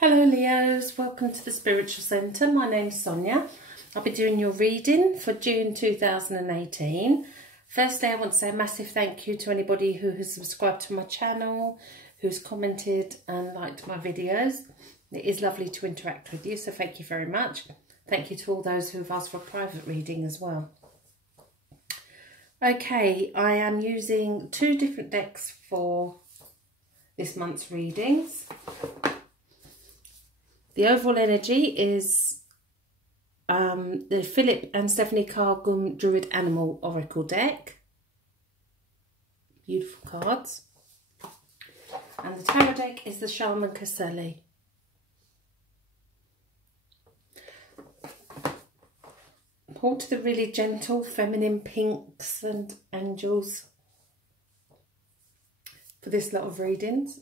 Hello Leos, welcome to the Spiritual Centre. My name's Sonia. I'll be doing your reading for June 2018. Firstly, I want to say a massive thank you to anybody who has subscribed to my channel, who's commented and liked my videos. It is lovely to interact with you, so thank you very much. Thank you to all those who have asked for a private reading as well. Okay, I am using two different decks for this month's readings. The overall energy is the Philip and Stephanie Carr Druid Animal Oracle deck. Beautiful cards. And the tarot deck is the Shaman Caselli. Pull to the really gentle feminine pinks and angels for this lot of readings.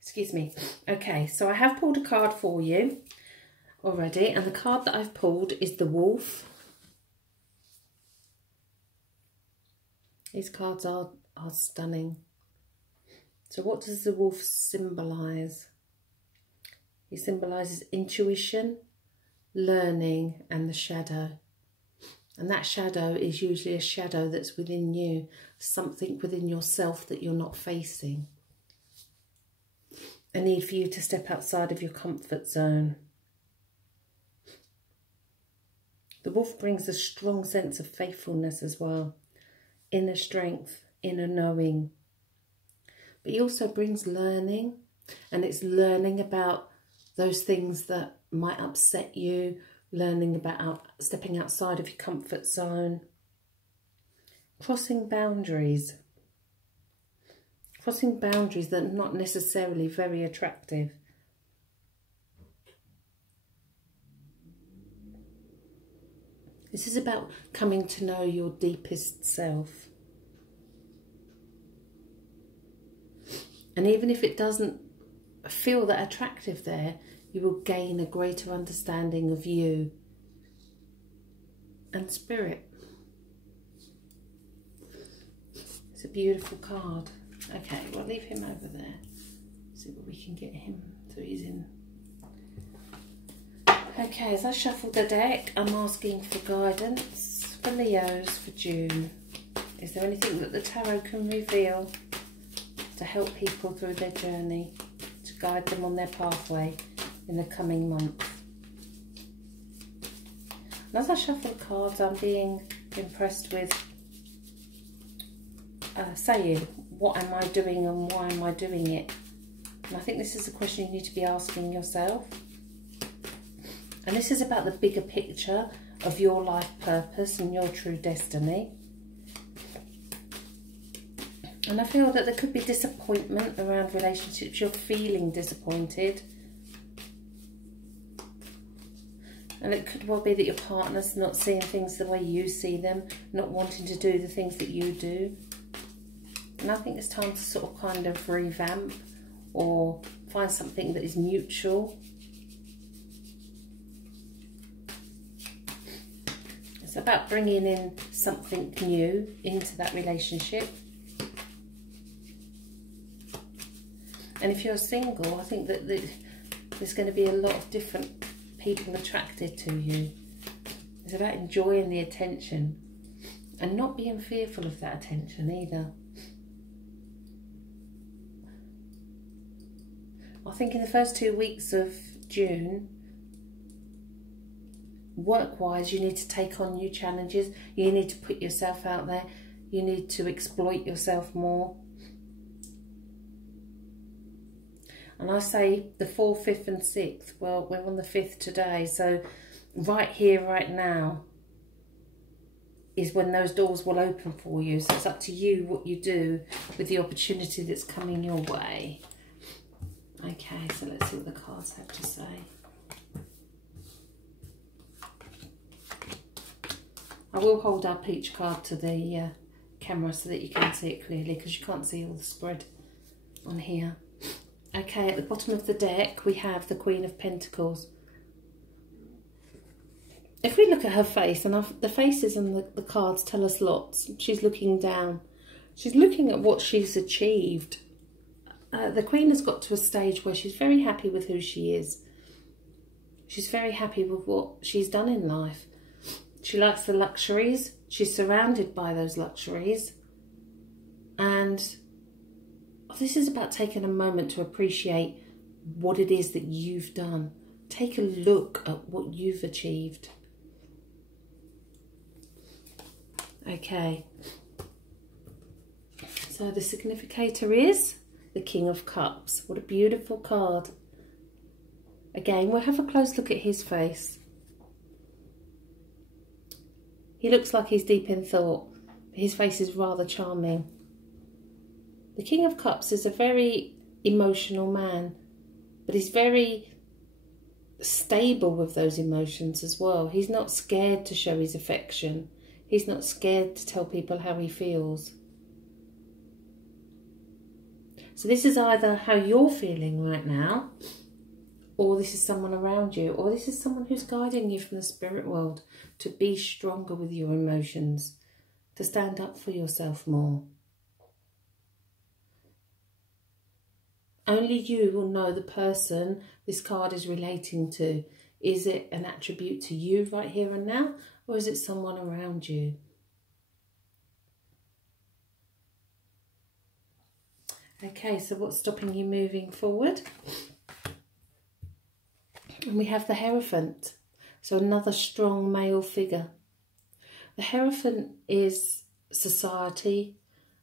Excuse me. Okay, so I have pulled a card for you already, and the card that I've pulled is the Wolf. These cards are stunning. So what does the Wolf symbolise? He symbolises intuition, learning, and the shadow. And that shadow is usually a shadow that's within you, something within yourself that you're not facing. A need for you to step outside of your comfort zone. The Wolf brings a strong sense of faithfulness as well, inner strength, inner knowing. But he also brings learning, and it's learning about those things that might upset you, learning about stepping outside of your comfort zone, crossing boundaries. Crossing boundaries that are not necessarily very attractive. This is about coming to know your deepest self. And even if it doesn't feel that attractive there, you will gain a greater understanding of you and spirit. It's a beautiful card. Okay, we'll leave him over there. See what we can get him so he's in. Okay, as I shuffle the deck, I'm asking for guidance for Leos for June. Is there anything that the tarot can reveal to help people through their journey, to guide them on their pathway in the coming month? And as I shuffle the cards, I'm being impressed with saying, what am I doing and why am I doing it? And I think this is a question you need to be asking yourself. And this is about the bigger picture of your life purpose and your true destiny. And I feel that there could be disappointment around relationships. You're feeling disappointed. And it could well be that your partner's not seeing things the way you see them, not wanting to do the things that you do. And I think it's time to sort of kind of revamp or find something that is mutual. It's about bringing in something new into that relationship. And if you're single, I think that there's going to be a lot of different people attracted to you. It's about enjoying the attention and not being fearful of that attention either. I think in the first 2 weeks of June, work-wise, you need to take on new challenges. You need to put yourself out there. You need to exploit yourself more. And I say the 4th, 5th and 6th. Well, we're on the 5th today. So right here, right now, is when those doors will open for you. So it's up to you what you do with the opportunity that's coming your way. Okay, so let's see what the cards have to say. I will hold up each card to the camera so that you can see it clearly, because you can't see all the spread on here. Okay, at the bottom of the deck we have the Queen of Pentacles. If we look at her face, and the faces and the cards tell us lots. She's looking down. She's looking at what she's achieved the Queen has got to a stage where she's very happy with who she is. She's very happy with what she's done in life. She likes the luxuries. She's surrounded by those luxuries. And this is about taking a moment to appreciate what it is that you've done. Take a look at what you've achieved. Okay. So the significator is the King of Cups. What a beautiful card. Again, we'll have a close look at his face. He looks like he's deep in thought. His face is rather charming. The King of Cups is a very emotional man, but he's very stable with those emotions as well. He's not scared to show his affection. He's not scared to tell people how he feels. So this is either how you're feeling right now, or this is someone around you, or this is someone who's guiding you from the spirit world to be stronger with your emotions, to stand up for yourself more. Only you will know the person this card is relating to. Is it an attribute to you right here and now, or is it someone around you? Okay, so what's stopping you moving forward? And we have the Hierophant, so another strong male figure. The Hierophant is society.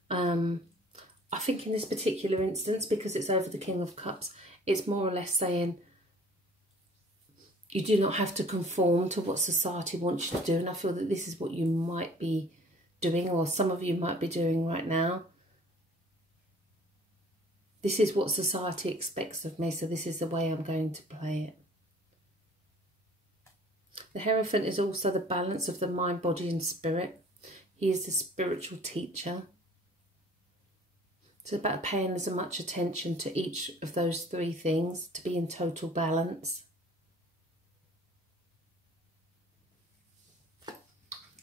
I think in this particular instance, because it's over the King of Cups, it's more or less saying you do not have to conform to what society wants you to do. And I feel that this is what you might be doing, or some of you might be doing right now. This is what society expects of me, so this is the way I'm going to play it. The Hierophant is also the balance of the mind, body and spirit. He is the spiritual teacher. It's about paying as much attention to each of those three things to be in total balance.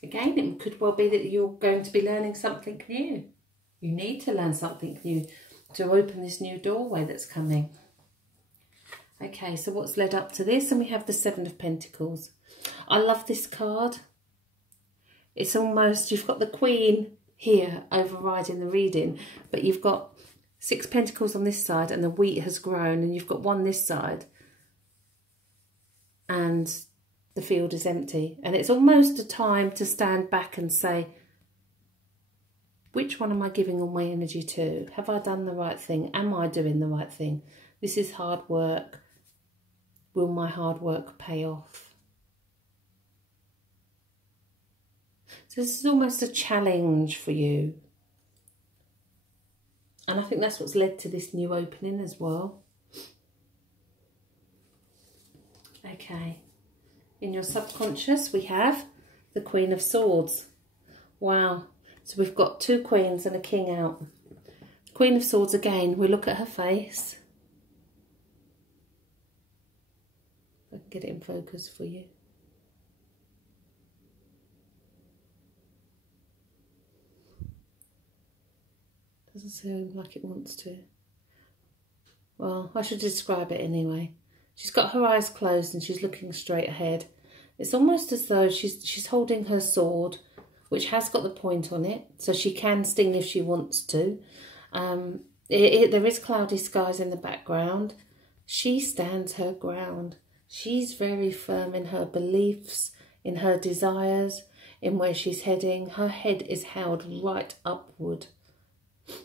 Again, it could well be that you're going to be learning something new. You need to learn something new to open this new doorway that's coming. Okay, so what's led up to this? And we have the Seven of Pentacles. I love this card. It's almost, you've got the Queen here overriding the reading, but you've got 6 pentacles on this side and the wheat has grown, and you've got one this side and the field is empty. And it's almost a time to stand back and say, which one am I giving all my energy to? Have I done the right thing? Am I doing the right thing? This is hard work. Will my hard work pay off? So this is almost a challenge for you. And I think that's what's led to this new opening as well. Okay. In your subconscious, we have the Queen of Swords. Wow. So we've got 2 queens and a king out. Queen of Swords again. We look at her face. I can get it in focus for you. Doesn't seem like it wants to. Well, I should describe it anyway. She's got her eyes closed and she's looking straight ahead. It's almost as though she's holding her sword, which has got the point on it, so she can sting if she wants to. There is cloudy skies in the background. She stands her ground. She's very firm in her beliefs, in her desires, in where she's heading. Her head is held right upward.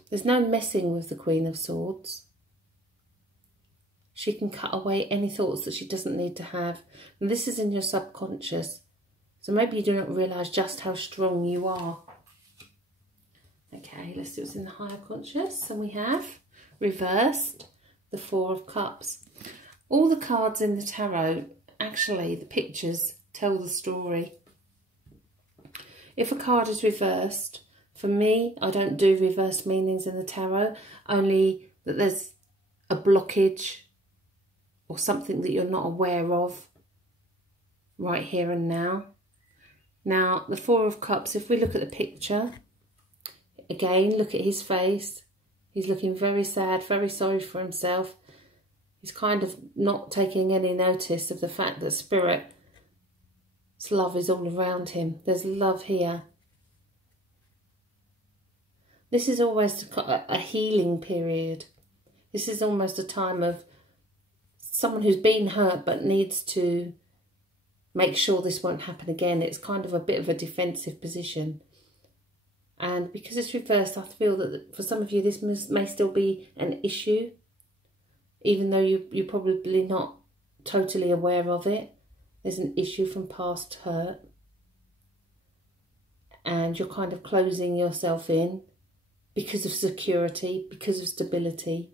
There's no messing with the Queen of Swords. She can cut away any thoughts that she doesn't need to have. And this is in your subconscious. So maybe you do not realise just how strong you are. Okay, let's do what's in the higher conscious. And we have reversed the 4 of Cups. All the cards in the tarot, actually the pictures tell the story. If a card is reversed, for me, I don't do reversed meanings in the tarot, only that there's a blockage or something that you're not aware of right here and now. Now, the 4 of Cups, if we look at the picture, again, look at his face. He's looking very sad, very sorry for himself. He's kind of not taking any notice of the fact that Spirit's love is all around him. There's love here. This is almost a healing period. This is almost a time of someone who's been hurt but needs to make sure this won't happen again. It's kind of a bit of a defensive position. And because it's reversed, I feel that for some of you this may still be an issue, even though you're probably not totally aware of it. There's an issue from past hurt. And you're kind of closing yourself in because of security, because of stability.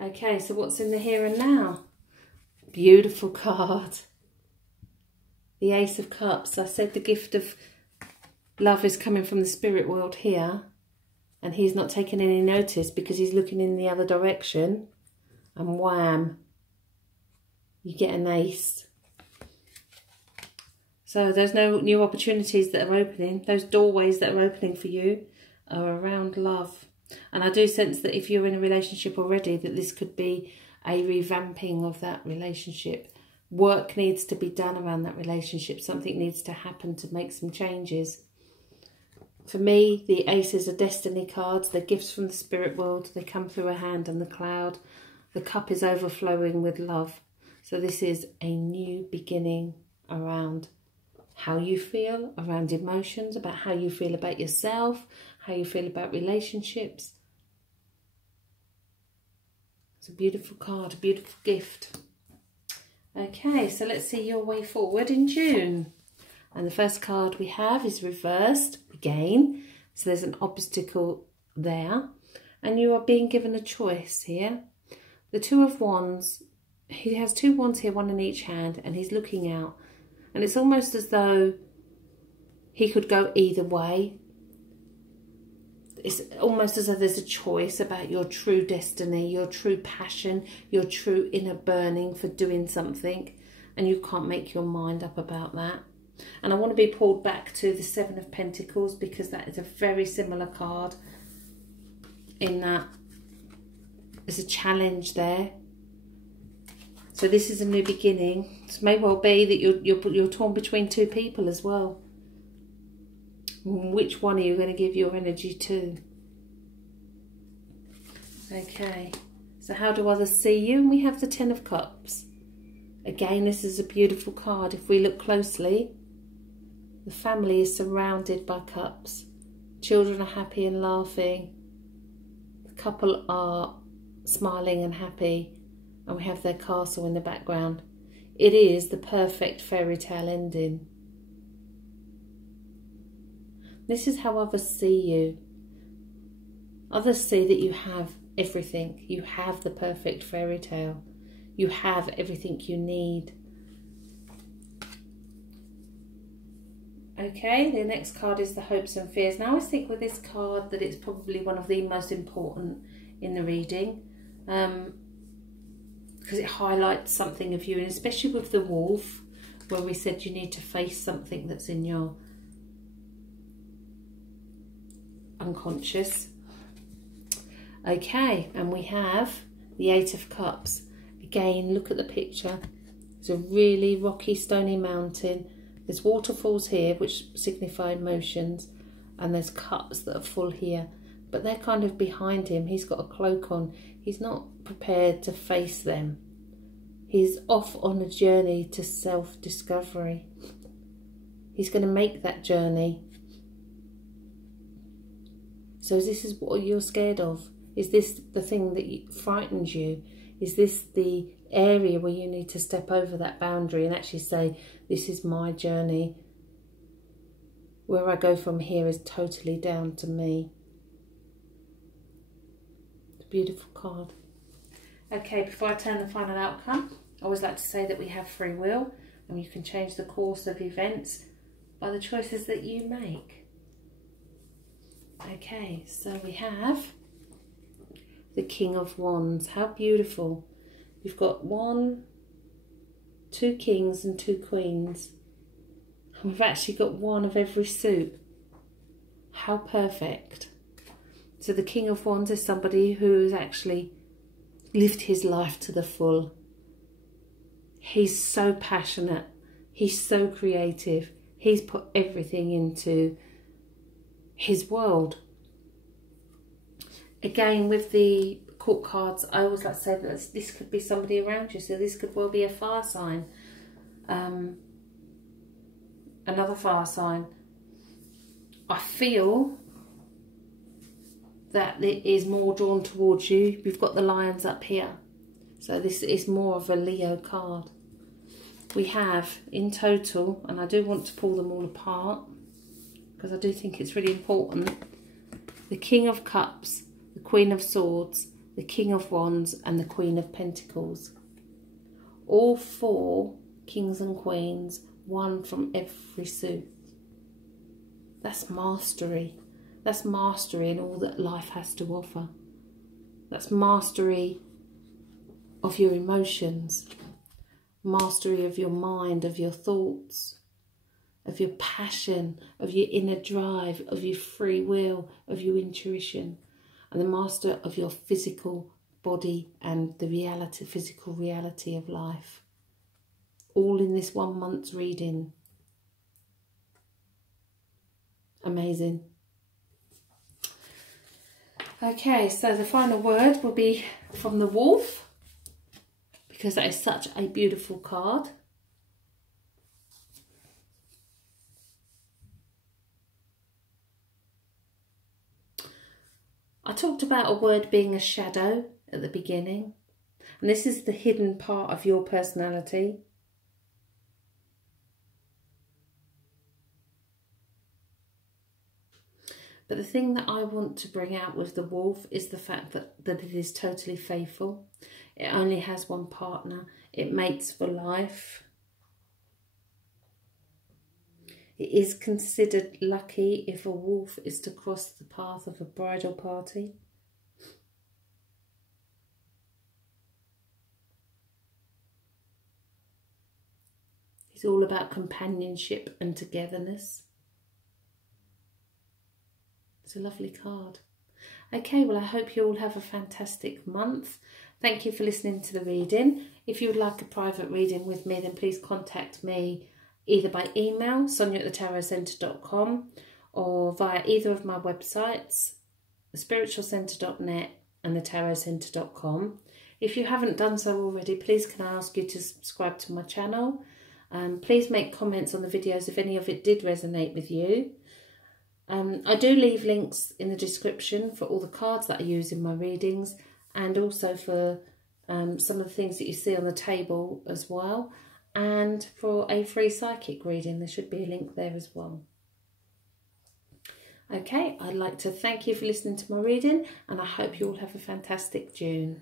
Okay, so what's in the here and now? Beautiful card. The Ace of Cups. I said the gift of love is coming from the spirit world here. And he's not taking any notice because he's looking in the other direction. And wham, you get an ace. So there's no new opportunities that are opening. Those doorways that are opening for you are around love. And I do sense that if you're in a relationship already, that this could be a revamping of that relationship. Work needs to be done around that relationship. Something needs to happen to make some changes. For me, the aces are destiny cards. They're gifts from the spirit world. They come through a hand and the cloud. The cup is overflowing with love. So this is a new beginning around how you feel, around emotions, about how you feel about yourself, how you feel about relationships. It's a beautiful card, a beautiful gift. Okay, so let's see your way forward in June. And the first card we have is reversed again. So there's an obstacle there. And you are being given a choice here. The Two of Wands, he has two wands here, one in each hand, and he's looking out. And it's almost as though he could go either way. It's almost as though there's a choice about your true destiny, your true passion, your true inner burning for doing something. And you can't make your mind up about that. And I want to be pulled back to the Seven of Pentacles because that is a very similar card in that there's a challenge there. So this is a new beginning. It may well be that you're torn between two people as well. Which one are you going to give your energy to? Okay, so how do others see you? And we have the Ten of Cups. Again, this is a beautiful card. If we look closely, the family is surrounded by cups. Children are happy and laughing. The couple are smiling and happy. And we have their castle in the background. It is the perfect fairy tale ending. This is how others see you. Others see that you have everything. You have the perfect fairy tale. You have everything you need. Okay, the next card is the Hopes and Fears. Now I think with this card that it's probably one of the most important in the reading. Because it highlights something of you, and especially with the wolf, where we said you need to face something that's in your unconscious. Okay, and we have the Eight of Cups. Again, look at the picture. It's a really rocky, stony mountain. There's waterfalls here, which signify emotions, and there's cups that are full here. But they're kind of behind him. He's got a cloak on. He's not prepared to face them. He's off on a journey to self-discovery. He's going to make that journey. So this is what you're scared of. Is this the thing that frightens you? Is this the area where you need to step over that boundary and actually say, this is my journey. Where I go from here is totally down to me. It's a beautiful card. Okay, before I turn the final outcome, I always like to say that we have free will and you can change the course of events by the choices that you make. Okay, so we have the King of Wands. How beautiful. You've got two kings and two queens. And we've actually got one of every suit. How perfect. So the King of Wands is somebody who's actually lived his life to the full. He's so passionate. He's so creative. He's put everything into his world. Again, with the court cards, I always like to say that this could be somebody around you. So this could well be a fire sign. Another fire sign. I feel that it is more drawn towards you. We've got the lions up here. So this is more of a Leo card. We have in total, and I do want to pull them all apart because I do think it's really important, the King of Cups, the Queen of Swords, the King of Wands and the Queen of Pentacles. All 4 kings and queens, one from every suit. That's mastery. That's mastery in all that life has to offer. That's mastery of your emotions, mastery of your mind, of your thoughts, of your passion, of your inner drive, of your free will, of your intuition, and the master of your physical body and the reality, physical reality of life. All in this 1 month's reading. Amazing. Okay, so the final word will be from the Wolf, because that is such a beautiful card. I talked about a word being a shadow at the beginning, and this is the hidden part of your personality. But the thing that I want to bring out with the Wolf is the fact that it is totally faithful. It only has one partner. It mates for life. It is considered lucky if a wolf is to cross the path of a bridal party. It's all about companionship and togetherness. It's a lovely card. Okay, well, I hope you all have a fantastic month. Thank you for listening to the reading. If you would like a private reading with me, then please contact me either by email, sonia@thetarotcentre.com, or via either of my websites, thespiritualcentre.net and thetarotcentre.com. If you haven't done so already, please can I ask you to subscribe to my channel. Please make comments on the videos if any of it did resonate with you. I do leave links in the description for all the cards that I use in my readings, and also for some of the things that you see on the table as well, and for a free psychic reading. There should be a link there as well. Okay, I'd like to thank you for listening to my reading, and I hope you all have a fantastic June.